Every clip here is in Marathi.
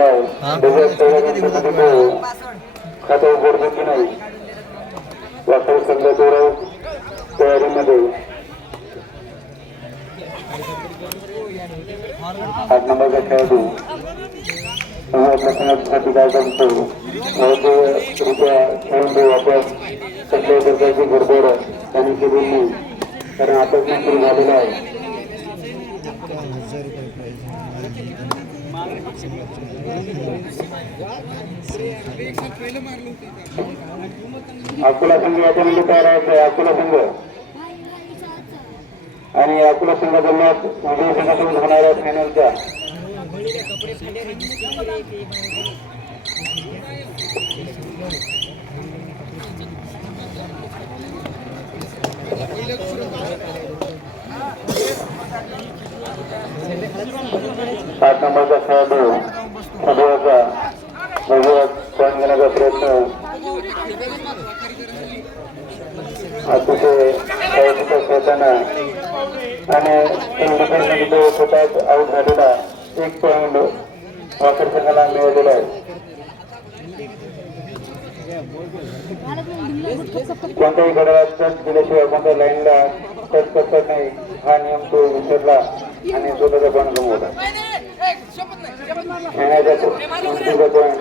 झालेला आहे. खाता उघडतो की नाही वास्तविक संघ तयारीमध्ये 8 नंबरचा खेळाडू साठी काय करतो खेळून देऊ आपण सध्या प्रकारची गडबड त्यांनी केली नाही कारण आताच सुरू झालेला आहे. अकोला संघ याच्यामध्ये तयार आहे. अकोला संघ आणि अकोला संघाचा मॅच विजय संघासोबत होणाऱ्या फायनलच्या सात नंबरचा खेळाडू सदैवाचा पॉईंट घेण्याचा प्रयत्न अतिशय खेळताना आणि तो स्वतःच आऊट झालेला 1 पॉईंट वाकर संघाला मिळालेला आहे. कोणत्याही गडाला टच दिल्याशिवाय कोणत्या लाईनला टच करतात नाही हा नियम तो विसरला आणि स्वतःचा पॉईंट गमवला. खेळण्याचा पॉईंट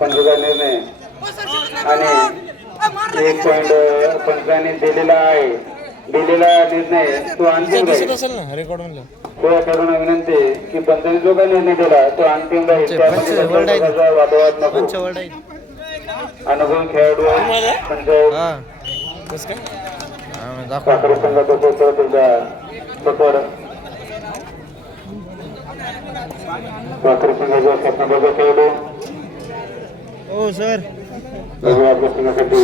पंचाचा निर्णय आणि 1 पॉईंट पंचाने दिलेला आहे. दिलेला निर्णय तो अंतिम राहील. त्या खेळाडूंना विनंती की पंचाने जो काही निर्णय दिला तो अंतिम राहील. त्यामध्ये वादवाद नको. अनुभवी खेळाडू साखर संघाचा सफर साखर संघाचा 7 नंबरचा खेळाडू हो सर आपल्या संघासाठी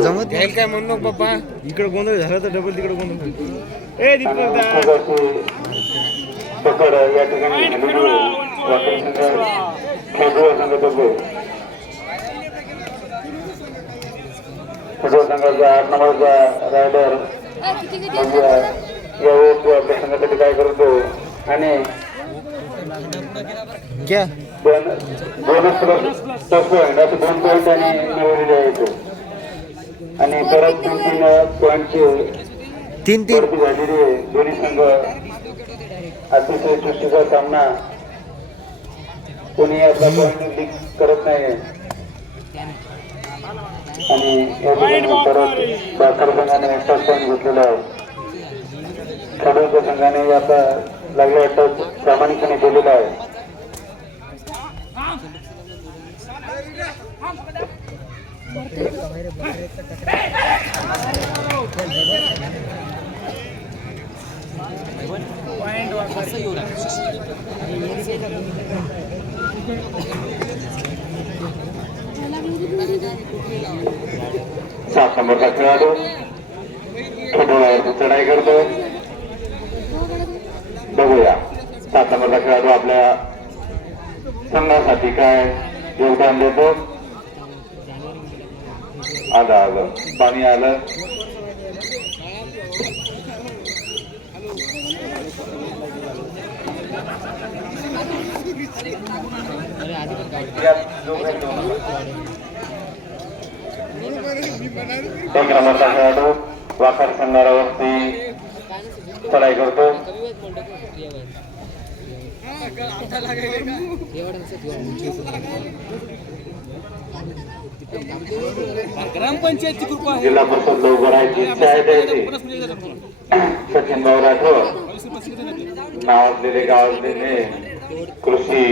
जमत काय म्हणू बाप्पा इकडे गोंधळ झाला तर डबल तिकडे गोंधळ सफर या ठिकाणी संघाचा 8 नंबरचा रायडर आपल्या संघासाठी काय करतो आणि बोनस पॉईंट असं 2 पॉईंट आणि निवडलेले आहेत आणि परत 3 पॉईंटची वरती झालेली आहे. दोन्ही संघ अतिशय चुष्टीचा सामना कोणी आपला पॉईंट लीक करत नाही आणि परत साखर संघाने टच पॉईंट घेतलेला आहे. खेळाडूच्या संघाने आता लागलेला टच प्रामाणिकपणे केलेला आहे. सात नंबरचा खेळाडू चढाई करतो. बघूया 7 नंबरचा खेळाडू आपल्या संघासाठी काय योगदान देतो. आलं पाणी आलं. एक नंबरचा खेळाडू वाकार संघावरती चढाई करतो. ग्रामपंचायतची कृपा आहे. जिल्हा परिषद लवकर आहे. सचिन भाऊ राठोड नावाजलेले गावाजलेले कृषी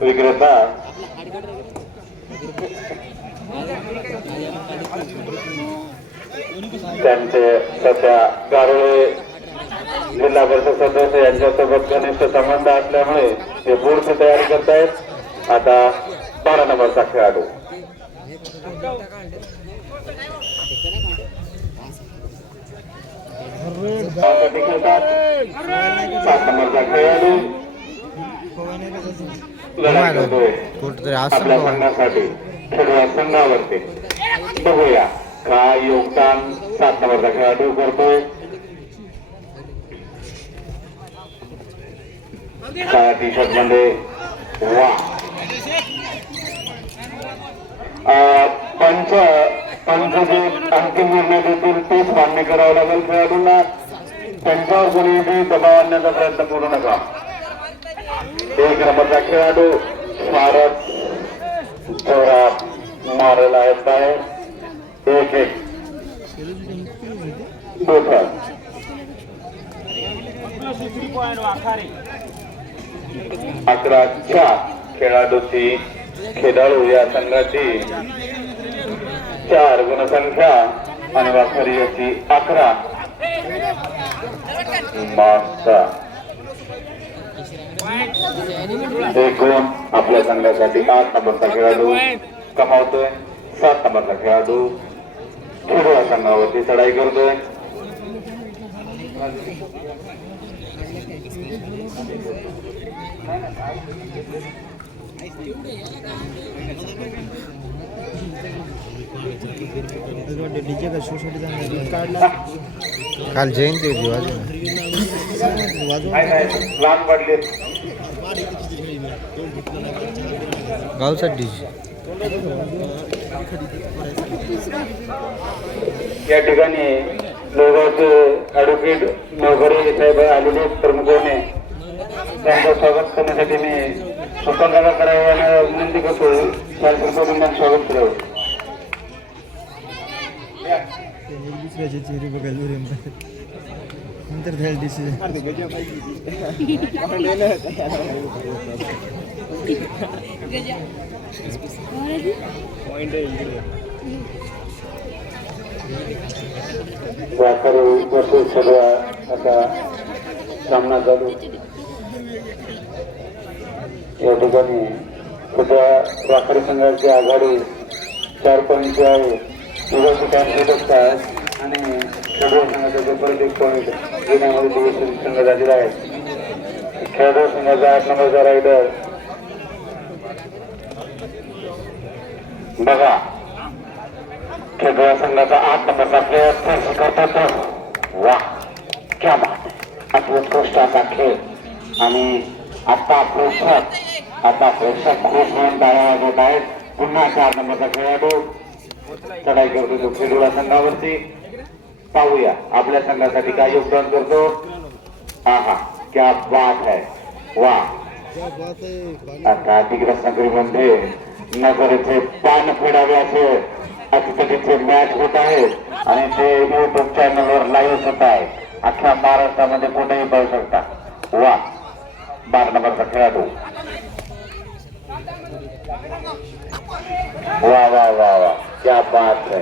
विक्रेता त्यांचे सध्या गारोळे जिल्हा परिषद सदस्य यांच्यासोबत घनिष्ठ संबंध असल्यामुळे हे बोर्डची तयारी करतायत. आता 12 नंबरचा खेळाडू खेळतात. 7 नंबरचा खेळाडू लढाई करतोय आपल्या संघासाठी खेळूया संघावरती. बघूया काय योगदान 7 नंबरचा खेळाडू करतोय. काळ्या टी शर्ट मध्ये वा पंच जे अंतिम निर्णय देतील तेच मान्य करावं लागेल खेळाडूंना. त्यांच्यावर कोणीही दबाव आणण्याचा प्रयत्न करू नका. एक नंबरचा खेळाडू भारत जोरात मारायला येत आहे. 1-1 दोघं 11च्या खेळाडूची खेळाडू या संघाची 4 गुणसंख्या आणि वाखरी याची 11 मागचा 1 गुण आपल्या संघासाठी 8 नंबरचा खेळाडू कमावतोय. 7 नंबरचा खेळाडू खेळूया संघावरती चढाई करतोय. काल जयंती होती लहान पडले गावचा डीजे. या ठिकाणी लोगावचे ऍडव्होकेट नवघरे साहेब आलेले प्रमुखाने त्यांचं स्वागत करण्यासाठी मी स्वतंत्र करायला विनंती करतो. स्वागत करावं. दुसऱ्याचे चेहरे बघायला नंतर घ्यायला डिसिजन. सगळा आता सामना चालू. या ठिकाणी सध्या वाकडी संघाची आघाडी 4 पॉईंटची आहे. आणि खेळाडू संघाचा परत 1 पॉईंट घेण्यामध्ये दिवस संघ झालेला आहे. खेळाडू संघाचा 8 नंबरचा रायडर बघा. खेळाडू संघाचा 8 नंबरचा प्लेयर करतो. वा क्या बात आहे. अत्युत्कृष्ट असा खेळ. आणि आता प्रेक्षक खूप होऊन टाळ्या वाजवत आहेत. पुन्हा 4 नंबरचा खेळाडू चढाई करतो तो खेळाडूला संघावरती. पाहूया आपल्या संघासाठी काय योगदान करतो. आहा क्या बात है. वा आता दिग्रत्नागिरीमध्ये नगर येथे पान फेडावे असे अतिथीचे मॅच होत आहे आणि ते युट्यूब चॅनलवर लाईव्ह होत आहे. अख्ख्या महाराष्ट्रामध्ये कुठेही पाहू शकता. वा 12 नंबरचा खेळाडू. वा वा वा वा क्या बात है.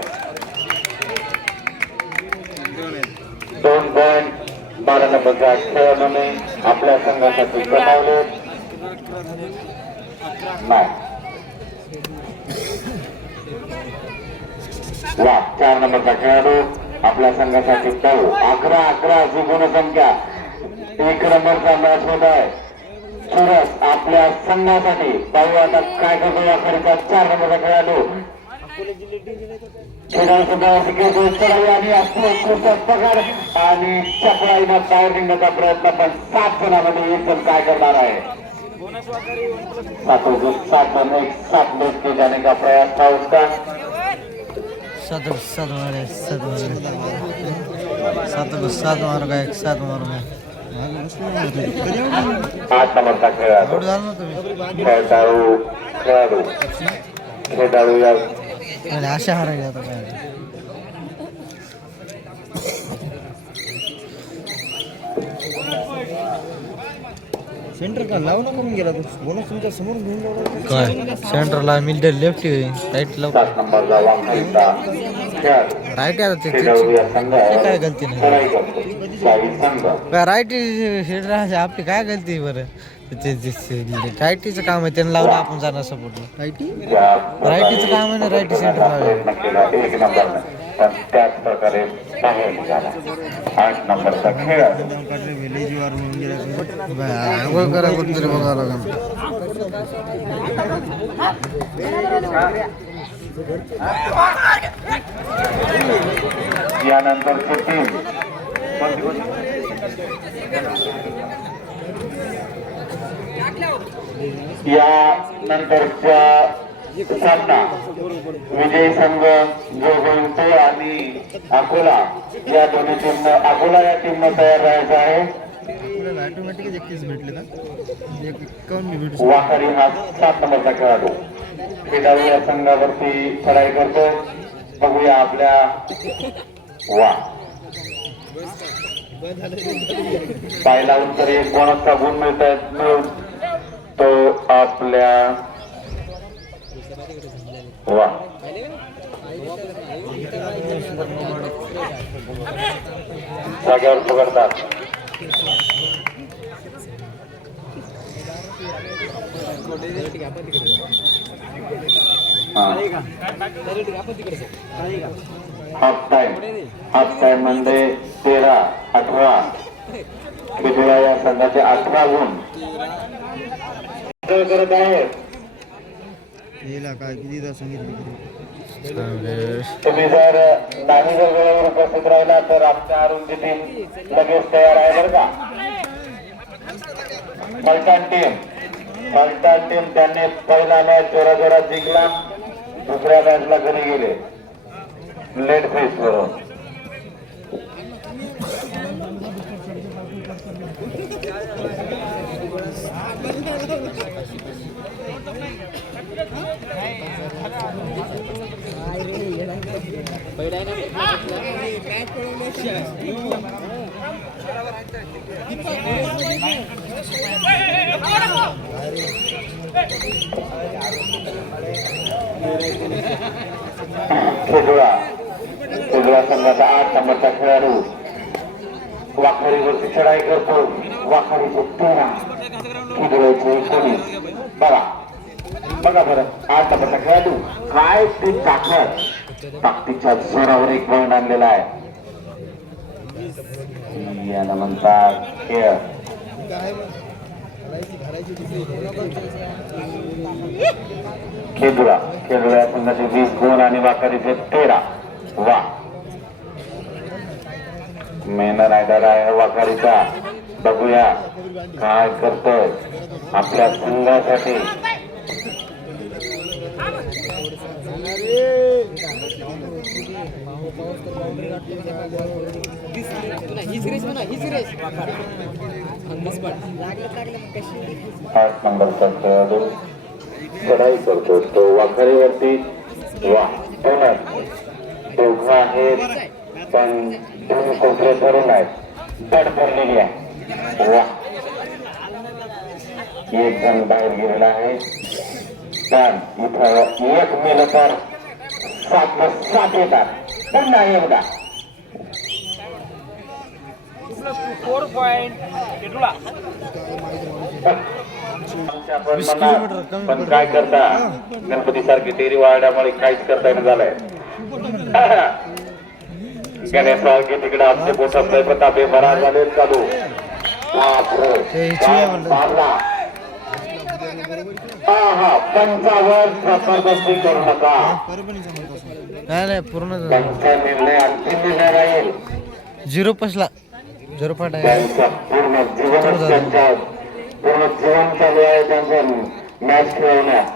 2 पॉईंट 12 नंबरचा खेळाडूने आपल्या संघासाठी कमावले. वा 4 नंबरचा खेळाडू आपल्या संघासाठी 11 अशी गुणसंख्या. 1 नंबरचा मॅच होत आहे. सुरस आपल्या संघासाठी पाहू आता काय करतो. वाखरीचा 4 नंबरचा खेळाडू पकड आणि चपळाईनं बाहेर निघण्याचा प्रयत्न. पण 7 जणांमध्ये 1 जण काय करणार आहे. 7 दोस्ती जाने का प्रयास था उसका. 7 मारूंगा 1 7 मारूंगा. 8 नंबरचा खेळाडू खेळाडू या आशा हारायला आता काय. सेंटर का लावून करून गेला तो. बोनस तुमच्या समोर घेऊन जाऊ काय. सेंटरला मिडल लेफ्ट राईट लाव. 7 नंबरचा वाखरीचा खेळाडू राईट आहे ते काय गलती नाही. राईट हेड राहायचे आपली काय गलती बरं. राईटीचं काम आहे त्यांना लावलं आपण जाणार सपोर्टला. राईटीचं काम आहे ना. राईटी सेंटर लावलं. त्याच प्रकारे बाहेर निघाला. 8 नंबरचा खेळाडू आंघोळ करा कुठतरी बघावं लागेल. यानंतर या नंतरच्या सामना विजयी संघ जो होईल तो आणि अकोला या दोन्ही टीम अकोला या टीमनं तयार राहायचं आहे. वाखारी हा 7 नंबरचा खेळाडू खेळाडू या संघावरती चढाई करतो. बघूया आपल्या वा पाय लावून तर एक बोनसचा गुण मिळून तो आपल्या वा जागेवर पकडतात. हाफ टाइम म्हणजे 13-18 खेळा या संघाचे 18 गुण करत आहेत. तुम्ही जर नाही जर वेळेवर उपस्थित राहिला तर आमच्या अरुणची टीम लगेच तयार आहे बरं का. फलटण टीम त्यांनी पहिला मॅच जोरात जिंकला. दुसऱ्या मॅचला घरी गेले लेट फेस करून. खेळा संघाचा 8 नंबरचा खेळाडू वाखारीवरती चढाई करतो. वाखारीचे 13 खेळाचे 19. बघा बरं 8 नंबरचा खेळाडू काय ती ताकदीच्या जोरावर एक पॉईंट आणलेला आहे. याला म्हणतात खेळ. खेळुळा या संघाचे 20 गुण आणि वाखारीचे 13. वा मेहनत आहे वाखारीचा. बघूया काय करतोय आपल्या संघासाठी. आठ नंबरचा खेळाडू चढाई करतो तो वाखारीवरती. वा दोघं आहेत पण दोन कोपरे धरून आहेत. तड भरलेली आहे. वा एक जण बाहेर गेलेला आहे. पण इथं एक मेलं तर 7 येतात. पुन्हा एकदा पण काय करता गणपती सारखी डेअरी वाढल्यामुळे काहीच करता येणं झालंय. गणेशसारखे तिकडे आमचे मोठा प्रतापे फरार झाले चालू. पंचावर जबरदस्ती करू नका. नाही पूर्ण त्यांचा निर्णय अंतिम निर्णय राहील. 0 पसला 0 पॉईंट आहे. त्यांचा पूर्ण जीवन चालू आहे त्यांचं मॅच खेळवण्यात.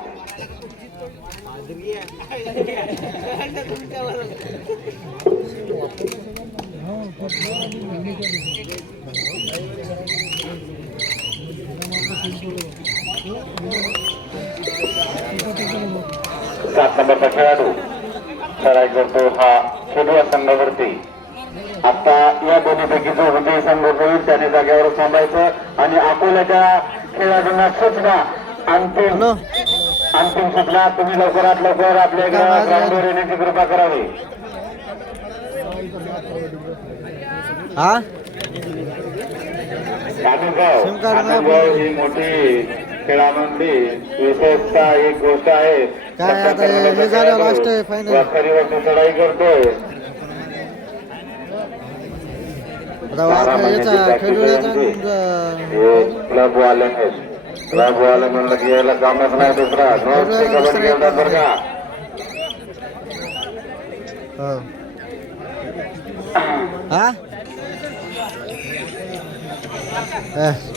सात नंबरचा खेळाडू चढाई करतो हा खेळुळा संघावरती. आता या दोन्हीपैकी जो विजयी संघ होईल त्याने जागेवर थांबायचं आणि अकोल्याच्या खेळाडूंना सूचना अंतिम सूचना तुम्ही लवकरात लवकर आपल्या ग्राउंडवर येण्याची कृपा करावी. अनुभव ही मोठी खेळामधली विशेषता एक गोष्ट आहे. वाखारीवरती चढाई करतोय. क्लब वाले म्हणलं की याला कामच नाही दुसरा कबड्डी खेळतात बरं का.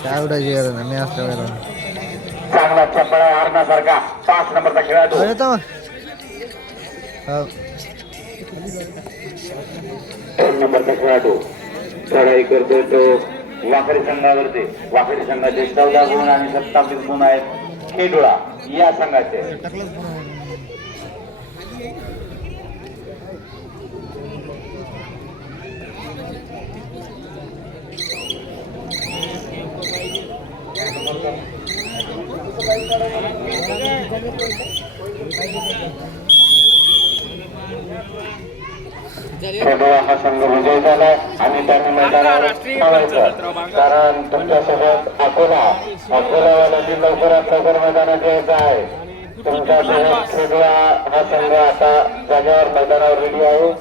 काय उडायची मी असल्या चांगला जोराच्या पळा हारण्यासारखा 5 नंबरचा खेळाडू अरे तो हो. 2 नंबरचा खेळाडू चढाई करतोय तो वाकडी संघावरती. वाकडी संघाचे 14 गुण आणि 27 गुण आहेत खेडोळा या संघाचे. खेडोळा हा संघ विजय झाला आणि त्यांनी मैदानावर थांबायचं. कारण तुमच्यासोबत अकोलावाल्याची लवकरात लवकर मैदानात यायचं आहे. तुमच्यासोबत खेडोळा हा संघ आता जागेवर मैदानावर रेडी आहे.